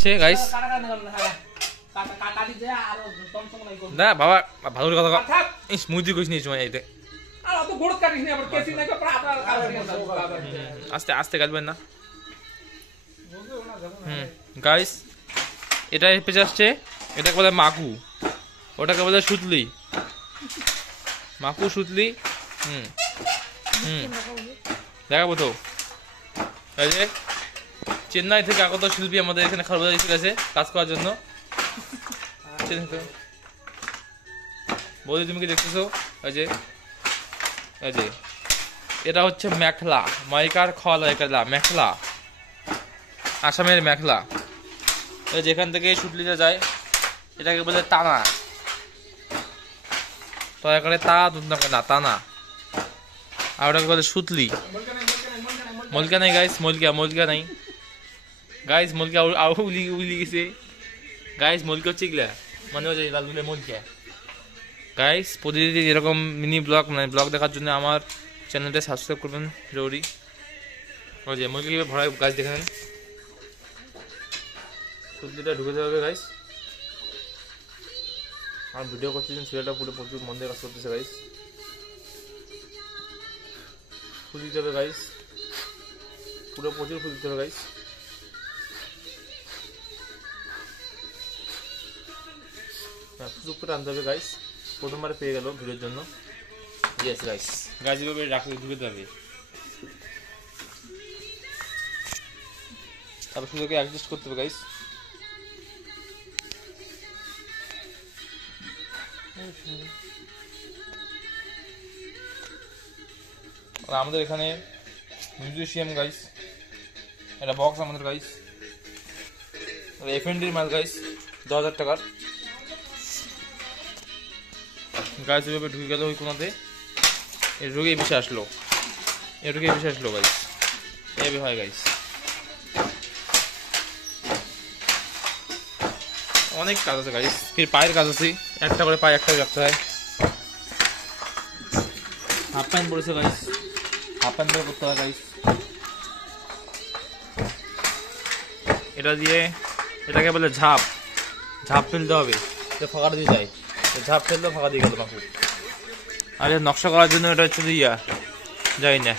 ছে গাইস না বাবা ভালো কথা ইস মুজি কইছ নি সময় আইতে আস্তে আস্তে কাটবেন না গাইস এটা পেঁচে আসছে এটাকে বলে মাকু ওটাকে বলে সুতলি মাকু সুতলি দেখাবো তো এই যে চেন্নাই থেকে আগত শিল্পী আমাদের এখানে খারবাজারে এসে গেছে কাজ করার জন্য বৌদি তুমি কি দেখতেছো এই যে এটা হচ্ছে মেখলা মাইকার খল একালা মেখলা আসামের মেখলা এই যেখান থেকে সুতলিতে যায় এটাকে বলে টানা তো এখানে তা না টানা আর ওটাকে বলে সুতলি মলকা নাই গাইস মলকা নাই গাইস মলকা উলি গেছে গাইস মলকা হচ্ছে এগুলা মানে ওই যে লালুলে মলকা গাইস প্রতিদিন এরকম মিনি ব্লগ মানে ব্লগ দেখার জন্য আমার চ্যানেলটা সাবস্ক্রাইব করবেন জরুরি ওই যে মলকা কীভাবে ভরা গাছ দেখে নেন সুতলিটা ঢুকে দেওয়া হবে গাইস আর ভিডিও করতে ছেলেটা পুরো প্রচুর মন দিয়ে কাজ করতেছে গাইস ফুল দিতে হবে গাইস পুরো প্রচুর ফুল দিতে হবে গাইস সুযোগ করে আনতে হবে গাইস প্রথমবার পেয়ে গেল ভিডিওর জন্য ইয়েস গাইস গাছ এভাবে রাখতে ঢুকে দেবে তারপর সুযোগে অ্যাডজাস্ট করতে হবে গাইস আমাদের এখানে মিউজিশিয়াম গাইস এটা বক্স আমাদের গাইস এফএনডির মাল গাইস 10,000 টাকার গাইস এভাবে ঢুকে গেল ওই কোনাতে এর রোগে বেশি আসলো গাইস এইভাবে হয় গাইস অনেক কাজ আছে গাইস ফির পায়ের কাজ আছে একটা করে পায়ে একটা রাখতে হয় হাফ প্যান্ট পরেছে গাইস হাফ প্যান্ট দিয়ে করতে হয় গাইস এটা দিয়ে এটাকে বলে ঝাপ ফেলতে হবে ফাঁকা দিয়ে যায় ঝাপ ফেলতে ফাঁকা দিয়ে গেল মাকু আর নকশা করার জন্য এটা হচ্ছে যাই না